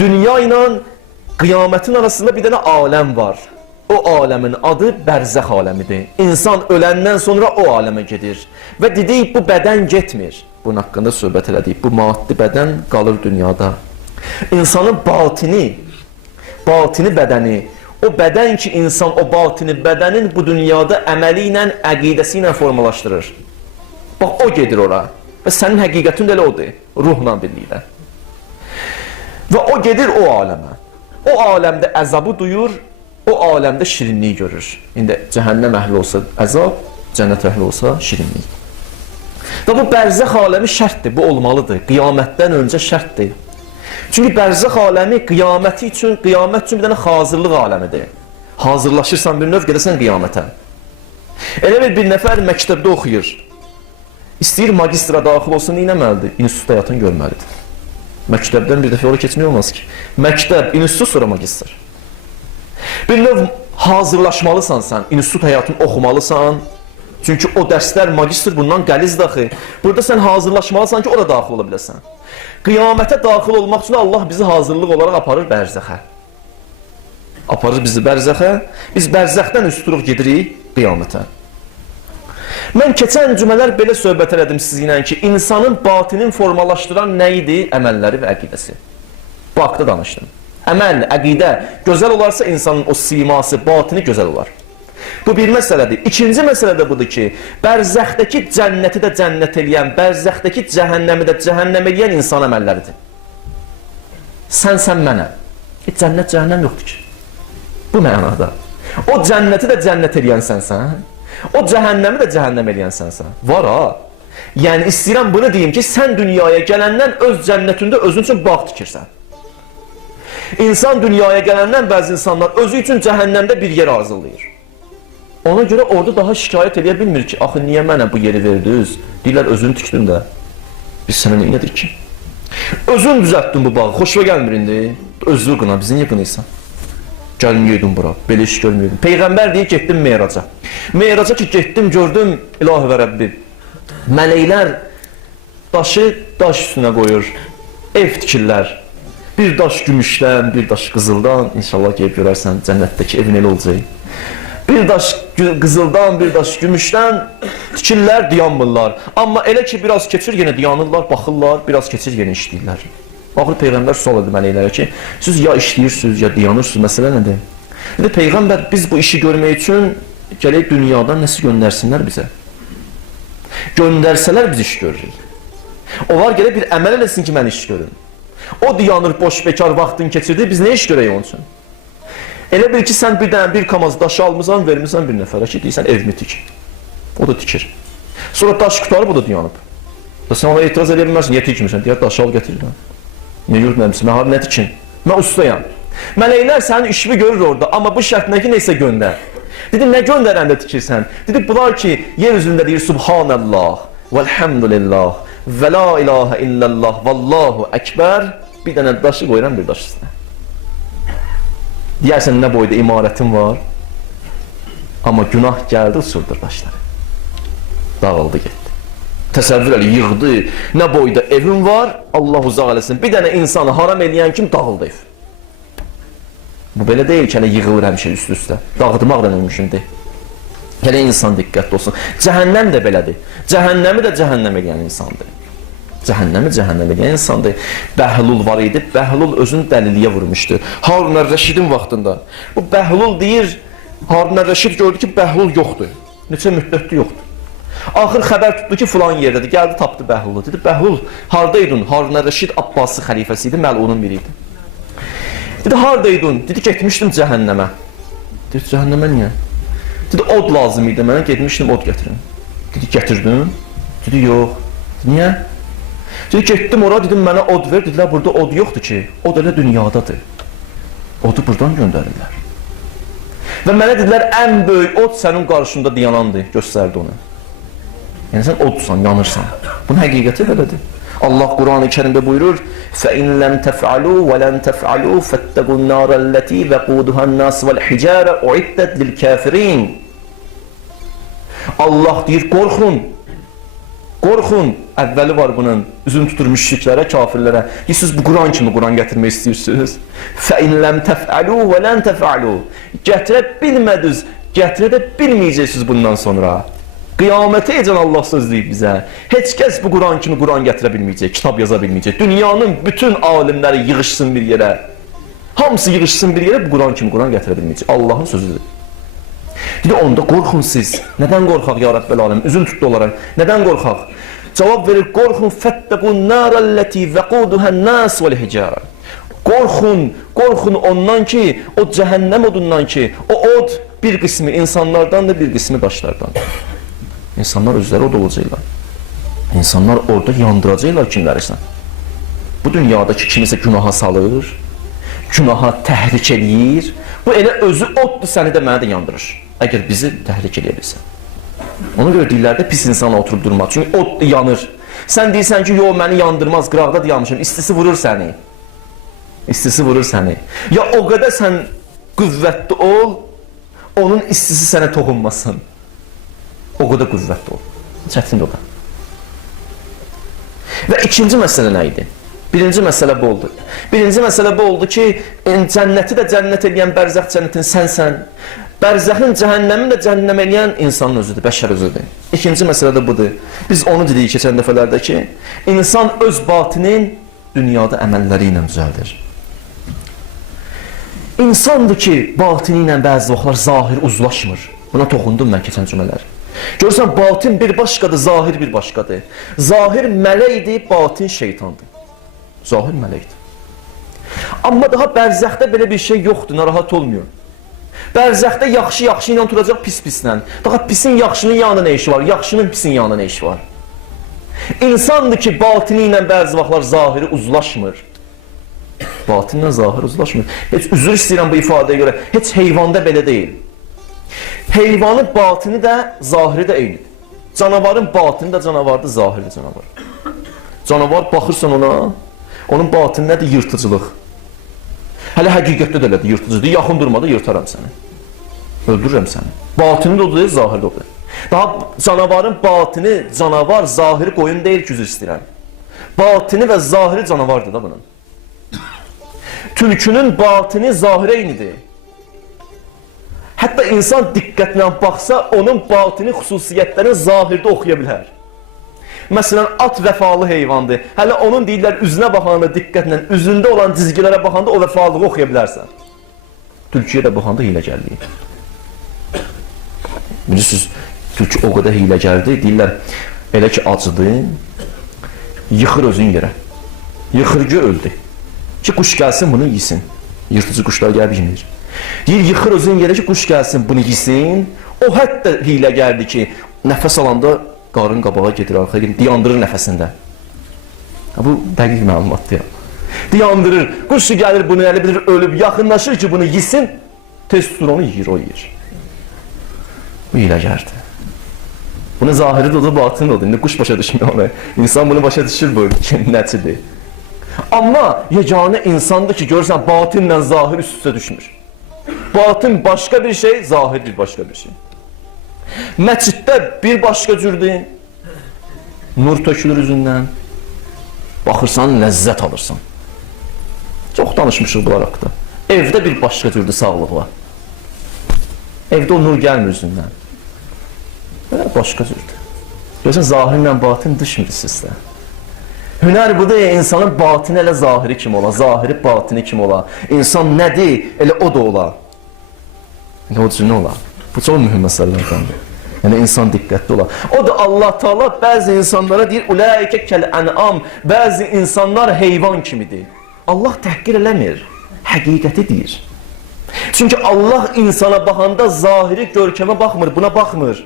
Dünya ilə qiyamətın arasında bir dənə aləm var. O aləmin adı bərzəx aləmidir. İnsan öləndən sonra o aləmə gedir. Və dedik, bu bədən getmir. Bunun haqqında söhbət elədik. Bu maddi bədən qalır dünyada. İnsanın batini bədəni, o bədən ki, insan o batini bədənin bu dünyada əməli ilə, əqidəsi ilə formalaşdırır. Bax, o gedir ora. Və sənin həqiqətin də elə odur, ruhla birlikdə. Və o gedir o aləmə. O aləmdə əzabı duyur, o aləmdə şirinliyi görür. İndi cəhənnəm əhli olsa əzab, cənnət əhli olsa şirinlik. Və bu bərzəx aləmi şərtdir, bu olmalıdır. Qiyamətdən öncə şərtdir. Çünki bərzəx aləmi qiyamət üçün bir dənə hazırlıq aləmidir. Hazırlaşırsan bir növ, gedəsən qiyamətə. Elə bir nəfər məktəbdə oxuyur. İstəyir magistra daxil olsun, neynəməlidir? İnstitut həyatını görməlidir. Məktəbdən bir dəfə yola keçmək olmaz ki. Məktəb, institut, sonra magistr. Bir növ hazırlaşmalısan sən, institut həyatını oxumalısan. Çünki o dərslər magistr bundan qəliz daxil. Burada sən hazırlaşmalısan ki, ora daxil ola biləsən. Qiyamətə daxil olmaq üçün Allah bizi hazırlıq olaraq aparır bərzəxə. Aparır bizi bərzəxə. Biz bərzəxdən üstürüq gedirik qiyamətə. Mən keçən cümələr belə söhbət elədim sizinlə ki, insanın batinin formalaşdıran nə idi? Əməlləri və əqidəsi. Bu haqda danışdım. Əməl, əqidə gözəl olarsa insanın o siması, batini gözəl olar. Bu bir məsələdir. İkinci məsələ də budur ki, bərzəxdəki cənnəti də cənnət eləyən, bərzəxdəki cəhənnəmi də cəhənnəm eləyən insan əməlləridir. Sən mənə. Cənnət, cəhənnəm yoxdur ki. Bu mənada. O cənnəti də cənnət eləyən sənsən. O cəhənnəmi də cəhənnəm eləyən sənsən. Var ha. Yəni istəyirəm bunu deyim ki, sən dünyaya gələndən öz cənnətində özün üçün bağ tikirsən. İnsan dünyaya gələndən bəzi insanlar özü üçün cəhənnəmdə bir yer arzulayır. Ona görə orada daha şikayət edə bilmir ki, axı niyə mənə bu yeri verdiniz? Deyirlər, özünü tikdin də. Biz sənə nə edik ki? Özün düzəltdin bu bağı, xoşuna gəlmir indi. Özlü qına, bizi niyə qınaysan? Gəlməyəydin bura, belə iş görməyəydin. Peyğəmbər deyir, getdim Meyraca. Meyraca ki, getdim, gördüm, ilahi və Rəbbi. Mələklər daşı daş üstünə qoyur, ev tikirlər. Bir daş gümüşdən, bir daş qızıldan, inşallah gəlib görərsən, cənnətdəki evin elə olacaq. Bir daş qızıldan, bir daş gümüşdən tikirlər, dayanmırlar. Amma elə ki, biraz keçir, yenə dayanırlar, baxırlar, biraz keçir, yenə işləyirlər. Axır Peyğəmbər sual edir mələklərə ki, siz ya işləyirsiniz, ya dayanırsınız, məsələ nədir? Dedi, Peyğəmbər, biz bu işi görmək üçün gələk dünyadan nəsə göndərsinlər bizə. Göndərsələr biz iş görürük. Onlar gələk bir əməl eləsin ki, mən iş görürüm. O dayanır, boş bekar vaxtını keçirdi, biz nə iş görək onun üçün? Elə bil ki, sən bir dənə bir kamaz daşı almısan, vermirsən bir nəfərə ki, deyirsən, evimi tik. O da tikir. Sonra daş qutarıb, o da dayanıb. Sən ona etiraz edə bilmərsən, niyə tikmirsən? Deyər, daşı al gətirirəm. Niyə yürütməmişsin? Mən nə tikin? Mən ustayam. Mələklər sənin işini görür orada, amma bu şərtlə ki, neysə göndər. Dedi, nə göndərəndə tikirsən? Dedi, bunlar ki, yer üzündə deyir, Subhanallah, vəlhamdülillah, və la ilahə illallah, vallahu əkbər, bir dənə daşı qoyuram bir daş üstünə. Deyərsən, nə boyda imarətin var, amma günah gəldi, usurdur daşları. Dağıldı, getdi. Təsəvvür elə, yığdı, nə boyda evin var, Allah uzaq eləsin. Bir dənə insanı haram eləyən kim dağıldı ev. Bu belə deyil ki, yığılır həmişə üst-üstə. Dağıtmaq da mümkündür. Hələ insan diqqətli olsun. Cəhənnəm də belədir. Cəhənnəmi də cəhənnəm eləyən insandır. Cəhənnəmi cəhənnəm eləyən insandır. Bəhlul var idi, Bəhlul özünü dəliliyə vurmuşdu. Harun Ər-Rəşidin vaxtında. Bu Bəhlul deyir, Harun Ər-Rəşid gördü ki, Bəhlul yoxdur. Neçə müddətli yoxdur. Axır xəbər tutdu ki, filan yerdədir. Gəldi, tapdı Bəhlulu. Dedi, Bəhlul, haradaydın? Harun Ər-Rəşid Abbasi xəlifəsi idi, məlunun biri idi. Dedi, haradaydın? Dedi, getmişdim cəhənnəmə. Dedi, cəhənnəmə niyə? Dedi, od lazım idi mənə, getmişdim od gətirin. Dedi, gətirdin? Dedi, yox. Niyə? Dedi, getdim ora, dedim, mənə od ver. Dedilər, burada od yoxdur ki, od elə dünyadadır. Odu buradan göndərirlər. Və mənə dedilər, ən böyük od sənin qarşında dayanandır, göstərdi onu. Yəni, sən odsan, yanırsan. Bunun həqiqəti belədir. Allah Quran-ı Kərimdə buyurur, فَإِنْ لَمْ تَفْعَلُوا وَلَنْ تَفْعَلُوا فَاتَّقُوا النَّارَ الَّتِي وَقُودُهَا النَّاسُ وَالْحِجَارَ أُعِدَّتْ لِلْكَافِرِينَ Allah deyir, qorxun. Qorxun, əvvəli var bunun, üzün tutur müşriklərə, kafirlərə. Siz bu Quran kimi Quran gətirmək istəyirsiniz. فَاِنْ لَمْ تَفْعَلُوا وَلَنْ تَفْعَلُوا Gətirə bilmədiniz, gətirə də bilməyəcəksiniz bundan sonra. Qiyamətə ecən Allah söz deyib bizə. Heç kəs bu Quran kimi Quran gətirə bilməyəcək, kitab yaza bilməyəcək. Dünyanın bütün alimləri yığışsın bir yerə. Hamısı yığışsın bir yerə bu Quran kimi Quran gətirə bilməyəcək. Allahın sözüdür. Dedi, onda qorxun siz. Nədən qorxaq ya Rəbbəl aləm? Üzün tutdu olaraq. Nədən qorxaq? Cavab verir, qorxun fəttəqun nərəlləti vəquduhən nəs vəl-hicərə. Qorxun ondan ki, o cəhənnəm odundan ki, o od bir qismi insanlardan da bir qismi daşlardan. İnsanlar özləri od olacaqlar. İnsanlar orada yandıracaqlar kimlərisən. Bu dünyadakı kimisə günaha salır, günaha təhrik eləyir. Bu elə özü oddur, səni də mənə də yandırır. Əgər bizi təhrik eləyirsən. Ona görə deyirlər də pis insana oturub durmaq. Çünki od yanır. Sən deyirsən ki, yox, məni yandırmaz, qıraqda dayanmışam. İstisi vurur səni. İstisi vurur səni. Ya o qədər sən qüvvətli ol, onun istisi sənə toxunmasın. O qədər qüvvətli ol. Çətindir o da. Və ikinci məsələ nə idi? Birinci məsələ bu oldu. Birinci məsələ bu oldu ki, cənnəti də cənnət eləyən bərzəx cənnətin sənsən. Bərzəxin cəhənnəmin də cəhənnəm eləyən insanın özüdür, bəşər özüdür. İkinci məsələ də budur. Biz onu dedik keçən dəfələrdə ki, insan öz batinin dünyada əməlləri ilə düzəldir. İnsandır ki, batini ilə bəzi vaxtlar zahir uzlaşmır. Buna toxundum mən keçən cümələr. Görürsən, batin bir başqadır, zahir bir başqadır. Zahir mələkdir, batin şeytandır. Zahir mələkdir. Amma daha bərzəxdə belə bir şey yoxdur, narahat olmuyor. Bərzəxdə yaxşı ilə oturacaq pis-pislə. Daha pisin yaxşının yanında nə işi var, yaxşının pisin yanında nə işi var. İnsandır ki, batini ilə bəzi vaxtlar zahiri uzlaşmır. Batinlə zahir uzlaşmır. Heç üzr istəyirəm bu ifadəyə görə, heç heyvanda belə deyil. Heyvanın batini də, zahiri də eynidir. Canavarın batini də canavardır, zahiri də canavar. Canavar baxırsan ona, onun batini nədir? Yırtıcılıq. Hələ həqiqətdə də elədir, yırtıcıdır. Yaxın durmada yırtaram səni. Öldürürəm səni. Batini də odur, zahiri də odur. Daha canavarın batini, canavar, zahiri qoyun deyil ki, üzr istəyirəm. Batini və zahiri canavardır da bunun. Tülkünün batini zahiri eynidir. Hətta insan diqqətlə baxsa, onun batini xüsusiyyətlərini zahirdə oxuya bilər. Məsələn, at vəfalı heyvandır. Hələ onun deyirlər, üzünə baxanda diqqətlə, üzündə olan cizgilərə baxanda o vəfalılığı oxuya bilərsən. Tülküyə də baxanda hiləgərliyi. Bilirsiniz, tülkü o qədər hiləgərdir, deyirlər, elə ki acıdır, yıxır özün yerə. Yıxır ki, öldü. Ki, quş gəlsin, bunu yesin. Yırtıcı quşlar gəlib yemir. Deyir, yıxır özün yerə ki, quş gəlsin, bunu yesin. O hətta hiləgərdir ki, nəfəs alanda qarın qabağa gedir, arxaya gedir, diyandırır nəfəsində. Bu dəqiq məlumatdır ya. Diyandırır, quşu gəlir, bunu elə bilir, ölüb, yaxınlaşır ki, bunu yesin, tez tutur onu yiyir, o yiyir. Bu hiləgərdir. Bunun zahiri də odur, batini də odur. İndi quş başa düşmür onu. İnsan bunu başa düşür bu, nəçidir. Amma yeganə insandır ki, görürsən, batinlə zahir üst-üstə düşmür. Batin başqa bir şey, zahir bir başqa bir şey. Məsciddə bir başqa cürdür, nur tökülür üzündən, baxırsan, ləzzət alırsan. Çox danışmışıq bunlar haqqında. Evdə bir başqa cürdür sağlıqla. Evdə o nur gəlmir üzündən. Başqa cürdür. Görürsən, zahirlə batin düşmür sizdə. Hünər budur ya, insanın batini elə zahiri kimi ola, zahiri batini kimi ola. İnsan nədir, elə o da ola. Elə o cür nə ola? Bu çox mühüm məsələlərdir. Yəni insan diqqətli ola. O da Allah Taala bəzi insanlara deyir, "Ulaikə kəl-ən'am." Bəzi insanlar heyvan kimidir. Allah təhqir eləmir, həqiqəti deyir. Çünki Allah insana baxanda zahiri görkəmə baxmır, buna baxmır.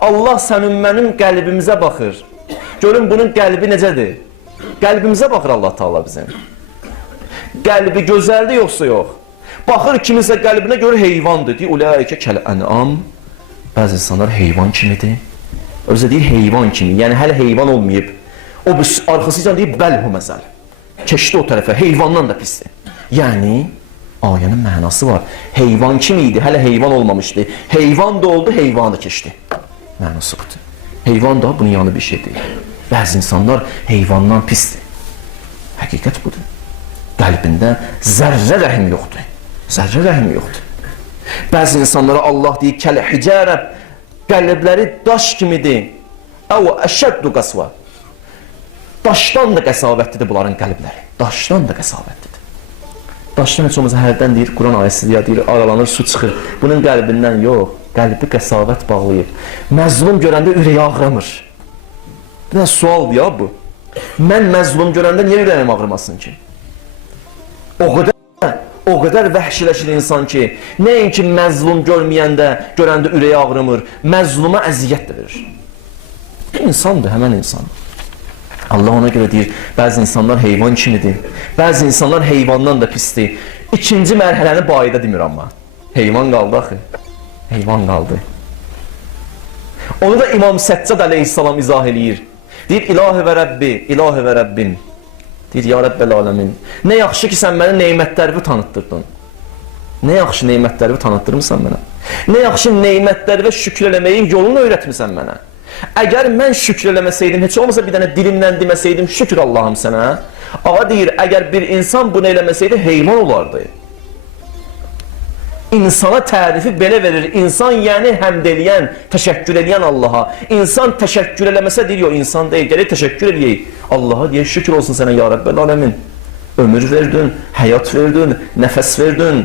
Allah sənin mənim qəlbimizə baxır. Görün bunun qəlbi necədir? Qəlbimizə baxır Allah Taala bizim. Qəlbi gözəldir yoxsa yox? Baxır kimisə qəlbinə görə heyvandır. Deyir, "Ulaikə kəl-ən'am." Bəzi insanlar heyvan kimidir. Özü deyir, heyvan kimi. Yəni, hələ heyvan olmayıb. O arxasıyla deyir, bəlhu məzəl. Keçdi o tərəfə, heyvandan da pisdir. Yəni, ayənin mənası var. Heyvan kimi idi, hələ heyvan olmamışdı. Heyvan da oldu, heyvan da keçdi. Mənası budur. Heyvan da bunun yanı bir şey deyil. Bəzi insanlar heyvandan pisdir. Həqiqət budur. Qəlbində zərrə rəhim yoxdur. Zərrə rəhim yoxdur. Bəzi insanlara Allah deyir, kəl-hicərə, qəlbləri daş kimidir. Əv əşəddu qasva. Daşdan da qəsavətlidir bunların qəlbləri. Daşdan da qəsavətlidir. Daşdan heç olmasa hərdən deyir, Quran ayəsi deyir, aralanır, su çıxır. Bunun qəlbindən yox, qəlbi qəsavət bağlayıb. Məzlum görəndə ürəyi ağrımır. Bir də sualdır ya bu. Mən məzlum görəndə niyə ürəyim ağrımasın ki? O qədər vəhşiləşir insan ki, nəinki məzlum görməyəndə, görəndə ürəyi ağrımır, məzluma əziyyət də verir. İnsandır, həmən insandır. Allah ona görə deyir, bəzi insanlar heyvan kimidir, bəzi insanlar heyvandan da pisdir. İkinci mərhələni bu ayda demir amma. Heyvan qaldı axı. Heyvan qaldı. Onu da İmam Səccad əleyhissalam izah eləyir. Deyir, İlahi və Rəbbi, İlahi və Rəbbim. Deyir, ya Rəbbəl aləmin. Nə yaxşı ki, sən mənə neymətlərimi tanıtdırdın. Nə yaxşı neymətlərimi tanıtdırmısan mənə. Nə yaxşı neymətləri və şükür eləməyin yolunu öyrətmirsən mənə. Əgər mən şükür eləməsəydim, heç olmasa bir dənə dilimdən deməsəydim, şükür Allahım sənə. Ağa deyir, əgər bir insan bunu eləməsəydi, heyvan olardı. İnsana tərifi belə verir. İnsan yəni həmd eləyən, təşəkkür eləyən Allaha. İnsan təşəkkür eləməsə deyir, yox, insan deyil, gələk təşəkkür eləyək. Allaha deyir, şükür olsun sənə ya Rəbbəl aləmin. Ömür verdin, həyat verdin, nəfəs verdin.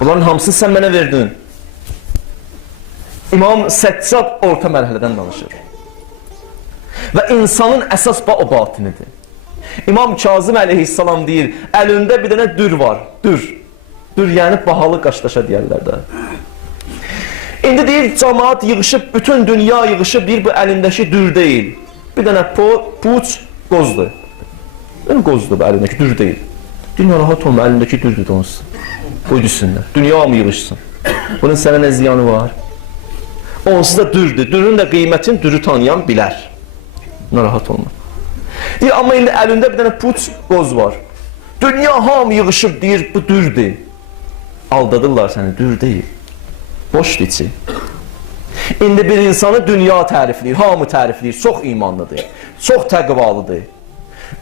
Bunların hamısını sən mənə verdin. İmam Səccad orta mərhələdən danışır. Və insanın əsas o batinidir. İmam Kazım əleyhissalam deyir, əlində bir dənə dür var, dür. Dür, yəni bahalı qaşdaşa deyərlər də. İndi deyir, cəmaat yığışıb, bütün dünya yığışıb, deyir, bu əlindəki dür deyil. Bir dənə puç, qozdur. Qozdur bu əlindəki, dür deyil. Dünya rahat olma, əlindəki dürdür də onsuz. Qoy düşsünlər, dünya mı yığışsın? Bunun sənə nə ziyanı var? Onsuz da dürdür. Dürün də qiymətini dürü tanıyan bilər. Narahat olma. Deyir, amma indi əlində bir dənə puç, qoz var. Dünya hamı yığışıb, deyir, bu dürdür. Aldadırlar səni, dür deyil. Boşdur içi. İndi bir insanı dünya tərifləyir, hamı tərifləyir, çox imanlıdır, çox təqvalıdır.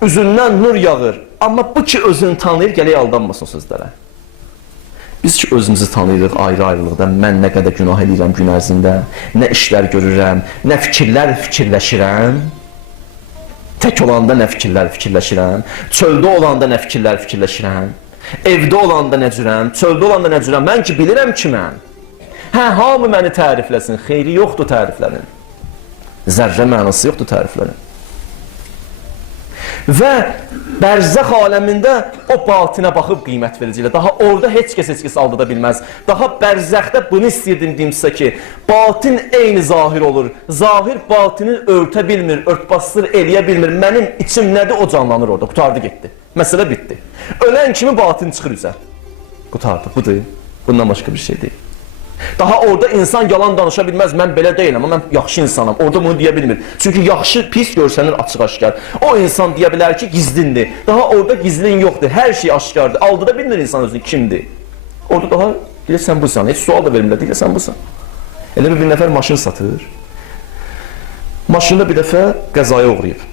Üzündən nur yağır, amma bu ki özünü tanıyır, gələk aldanmasın sözlərə. Biz ki özümüzü tanıyırıq ayrı-ayrılıqda, mən nə qədər günah edirəm gün ərzində, nə işlər görürəm, nə fikirlər fikirləşirəm, tək olanda nə fikirlər fikirləşirəm, çöldə olanda nə fikirlər fikirləşirəm, evdə olanda nə cürəm, çöldə olanda nə cürəm, mən ki bilirəm ki mən. Hə, hamı məni tərifləsin, xeyri yoxdur təriflərin. Zərrə mənası yoxdur təriflərin. Və bərzəx aləmində o batinə baxıb qiymət vericilə. Daha orada heç kəs aldada bilməz. Daha bərzəxdə bunu istəyirdim deyim sizə ki, batin eyni zahir olur. Zahir batini örtə bilmir, örtbasdır eləyə bilmir. Mənim içim nədir, o canlanır orada. Qutardı getdi. Məsələ bitdi. Ölən kimi batin çıxır üzə. Qutardı, budur. Bundan başqa bir şey deyil. Daha orada insan yalan danışa bilməz, mən belə deyiləm, amma mən yaxşı insanam, orada bunu deyə bilmir. Çünki yaxşı, pis görsənir açıq-aşkar. O insan deyə bilər ki, gizlindir. Daha orada gizlin yoxdur, hər şey aşkardır. Aldıda bilmir insan özünü kimdir. Orada daha, deyil sən busan, heç sual da vermirlər, deyil sən busan. Elə bir nəfər maşın satır. Maşında bir dəfə qəzaya uğrayıb.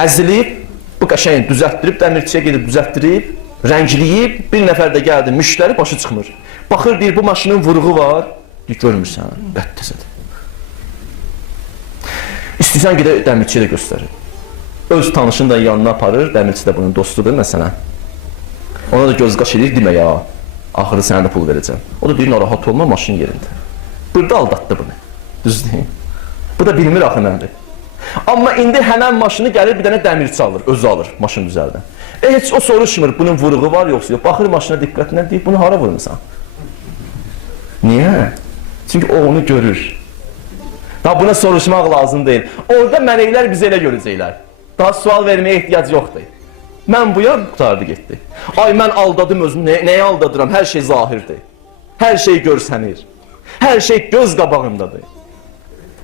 Əzilib, bu qəşəng düzəltdirib, dəmirçiyə gedib düzəltdirib, rəngləyib, bir nəfər də gəldi, müştəri başı çıxmır. Baxır, deyir, bu maşının vuruğu var, deyir, görmürsən, bəddəsədir. İstəyirsən gedə dəmirçiyə də göstərir. Öz tanışını da yanına aparır, dəmirçi də bunun dostudur məsələn. Ona da göz qaş edir, demə ya, axırı sənə də pul verəcəm. O da deyir, narahat olma, maşın yerində. Burada aldatdı bunu, düz deyim. Bu da bilmir axı nədir. Amma indi həmən maşını gəlir, bir dənə dəmirçi alır, özü alır maşın üzərdən. Heç o soruşmur, bunun vuruğu var yoxsa yox. Baxır maşına diqqətinə, deyir, bunu hara vurmuşsan? Niyə? Çünki o onu görür. Daha buna soruşmaq lazım deyil. Orada mələklər bizə elə görəcəklər. Daha sual verməyə ehtiyac yoxdur. Mən bu yan qutardı getdi. Ay, mən aldadım özümü, nəyə aldadıram? Hər şey zahirdir. Hər şey görsənir. Hər şey göz qabağındadır.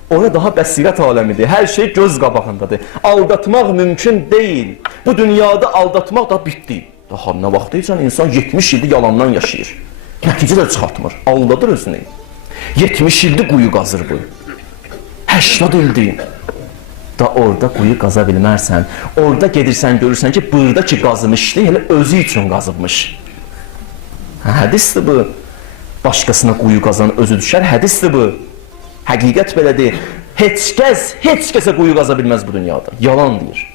Ona daha bəsirət aləmidir. Hər şey göz qabağındadır. Aldatmaq mümkün deyil. Bu dünyada aldatmaq da bitdi. Daha nə vaxtıycan insan 70 ildir yalandan yaşayır. Nəticə də çıxartmır. Aldadır özünü. 70 ildir quyu qazır bu. 80 ildir. da orada quyu qaza bilmərsən. Orada gedirsən, görürsən ki, burada ki qazımışdı, elə özü üçün qazıbmış. Hədisdir bu. Başqasına quyu qazan özü düşər, hədisdir bu. Həqiqət belədir. Heç kəsə quyu qaza bilməz bu dünyada. Yalan deyir.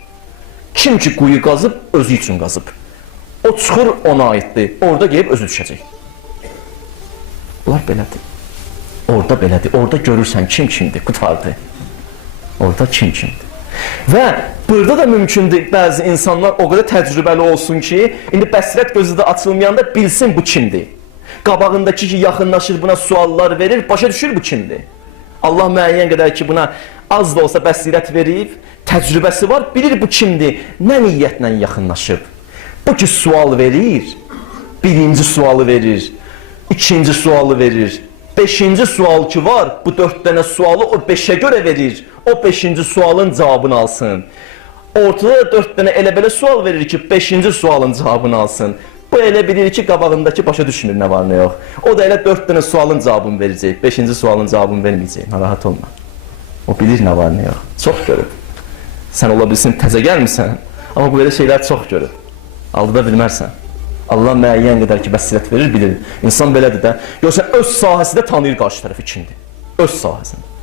Kim ki quyu qazıb, özü üçün qazıb. O çıxır, ona aiddir. Orada gəlib özü düşəcək. Bunlar belədir. Orada belədir. Orada görürsən kim kimdir, qutardı. Orada kim kimdir. Və burada da mümkündür bəzi insanlar o qədər təcrübəli olsun ki, indi bəsirət gözü də açılmayanda bilsin bu kimdir. Qabağındakı ki yaxınlaşır, buna suallar verir, başa düşür bu kimdir. Allah müəyyən qədər ki buna az da olsa bəsirət verib, təcrübəsi var, bilir bu kimdir, nə niyyətlə yaxınlaşıb. Bu ki sual verir, birinci sualı verir, ikinci sualı verir, beşinci sual ki var, bu 4 dənə sualı o 5'ə görə verir, o 5-ci sualın cavabını alsın. Ortada da 4 dənə elə belə sual verir ki, 5-ci sualın cavabını alsın. Bu elə bilir ki, qabağındakı başa düşmür nə var nə yox. O da elə 4 dənə sualın cavabını verəcək, 5-ci sualın cavabını verməyəcək, narahat olma. O bilir nə var nə yox, çox görüb. Sən ola bilsin təzə gəlmirsən, amma bu belə şeylər çox görüb. Aldıda bilmərsən. Allah müəyyən qədər ki, bəsirət verir, bilir. İnsan belədir də. Yoxsa öz sahəsində tanıyır qarşı tərəfi kimdir. Öz sahəsində.